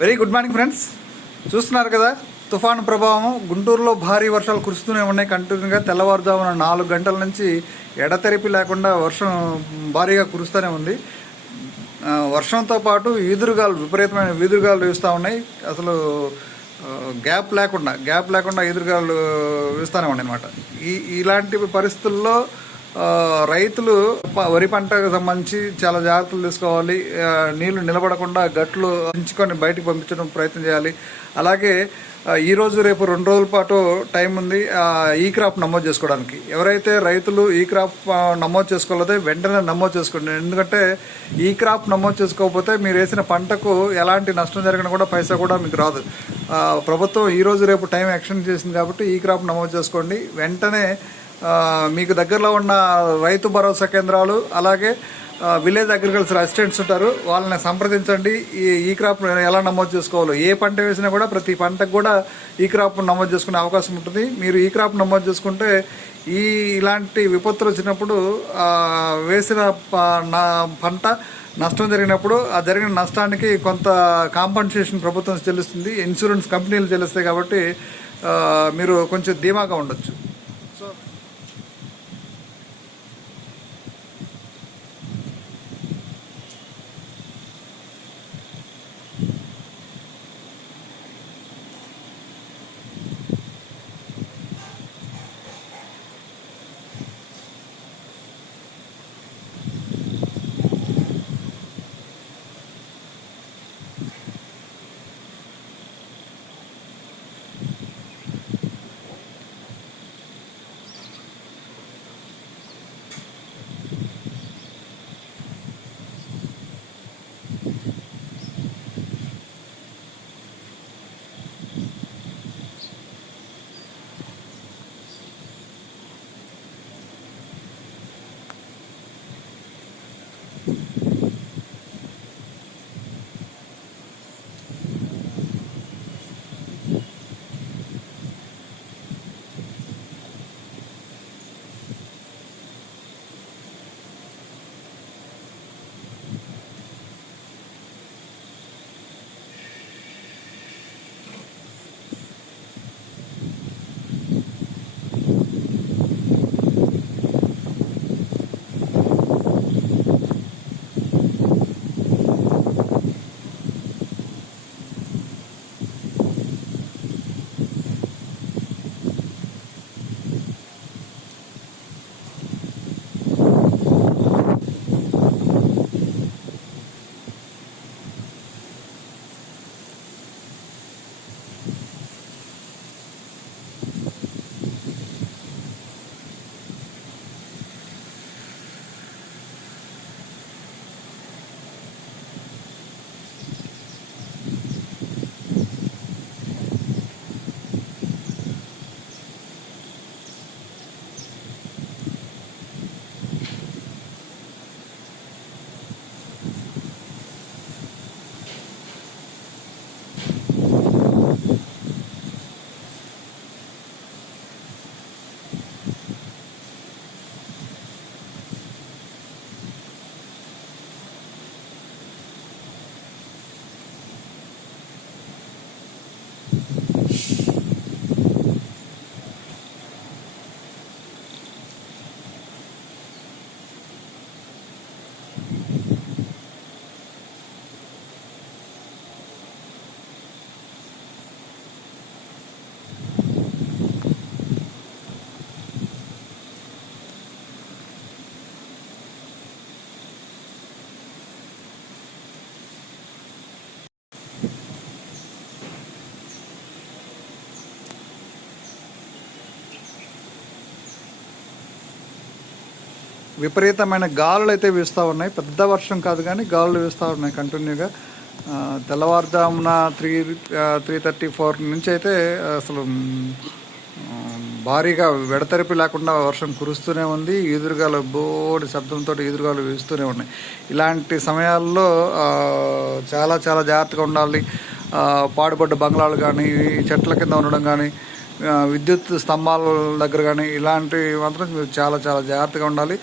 Very good morning friends. చూస్తున్నారు కదా తుఫాను ప్రభావం గుంటూరులో భారీ వర్షాలు కురుస్తూనే ఉన్నాయి. కంటిన్యూగా తెల్లవారుజామున నాలుగు గంటల నుంచి ఎడతెరిపి లేకుండా వర్షం భారీగా కురుస్తూనే ఉంది. వర్షంతో పాటు ఈదురుగాలు విపరీతమైన ఈదురుగాలు వీస్తూ ఉన్నాయి. అసలు గ్యాప్ లేకుండా గ్యాప్ లేకుండా ఈదురుగాలు వీస్తూనే ఉన్నాయి అనమాట ఈ ఇలాంటి పరిస్థితుల్లో రైతులు వరి పంటకు సంబంధించి చాలా జాగ్రత్తలు తీసుకోవాలి. నీళ్ళు నిలబడకుండా గట్లు ఉంచుకొని బయటకు పంపించడం ప్రయత్నం చేయాలి. అలాగే ఈ రోజు రేపు రెండు రోజుల పాటు టైం ఉంది ఈ క్రాప్ నమోదు చేసుకోవడానికి. ఎవరైతే రైతులు ఈ క్రాప్ నమోదు చేసుకోలేదో వెంటనే నమోదు చేసుకోండి. ఎందుకంటే ఈ క్రాప్ నమోదు చేసుకోకపోతే మీరు వేసిన పంటకు ఎలాంటి నష్టం జరిగినా కూడా పైసా కూడా మీకు రాదు. ప్రభుత్వం ఈ రోజు రేపు టైం ఎక్స్టెండ్ చేసింది కాబట్టి ఈ క్రాప్ నమోదు చేసుకోండి. వెంటనే మీకు దగ్గరలో ఉన్న రైతు భరోసా కేంద్రాలు అలాగే విలేజ్ అగ్రికల్చర్ అసిస్టెంట్స్ ఉంటారు. వాళ్ళని సంప్రదించండి. ఈ ఈ క్రాప్ ఎలా నమోదు చేసుకోవాలో ఏ పంట వేసినా కూడా ప్రతి పంటకు కూడా ఈ క్రాప్ నమోదు చేసుకునే అవకాశం ఉంటుంది. మీరు ఈ క్రాప్ నమోదు చేసుకుంటే ఈ ఇలాంటి విపత్తులు వచ్చినప్పుడు వేసిన ప- నా పంట నష్టం జరిగినప్పుడు ఆ జరిగిన నష్టానికి కొంత కాంపన్సేషన్ ప్రభుత్వం చెల్లిస్తుంది. ఇన్సూరెన్స్ కంపెనీలు చెల్లిస్తాయి కాబట్టి మీరు కొంచెం ధీమాగా ఉండొచ్చు. సో విపరీతమైన గాలులు అయితే వీస్తూ ఉన్నాయి. పెద్ద వర్షం కాదు కానీ గాలులు వీస్తూ ఉన్నాయి కంటిన్యూగా. తెల్లవారుజామున త్రీ త్రీ థర్టీ ఫోర్ నుంచి అయితే అసలు భారీగా విడతెరిపి లేకుండా వర్షం కురుస్తూనే ఉంది. ఈదురుగాలు బోడి శబ్దంతో ఈదురుగాలు వీస్తూనే ఉన్నాయి. ఇలాంటి సమయాల్లో చాలా చాలా జాగ్రత్తగా ఉండాలి. పాడుపడ్డ బంగ్లాలు కానీ చెట్ల కింద ఉండడం కానీ విద్యుత్ స్తంభాల దగ్గర కానీ ఇలాంటివి మాత్రం మీరు చాలా చాలా జాగ్రత్తగా ఉండాలి.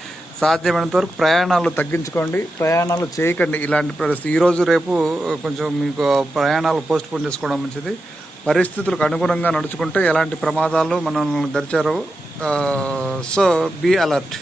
సాధ్యమైనంత వరకు ప్రయాణాలు తగ్గించుకోండి. ప్రయాణాలు చేయకండి. ఇలాంటి పరిస్థితి. ఈరోజు రేపు కొంచెం మీకు ప్రయాణాలు పోస్ట్ పోన్ చేసుకోవడం మంచిది. పరిస్థితులకు అనుగుణంగా నడుచుకుంటే ఎలాంటి ప్రమాదాలు మనల్ని దరిచారవు. So be alert.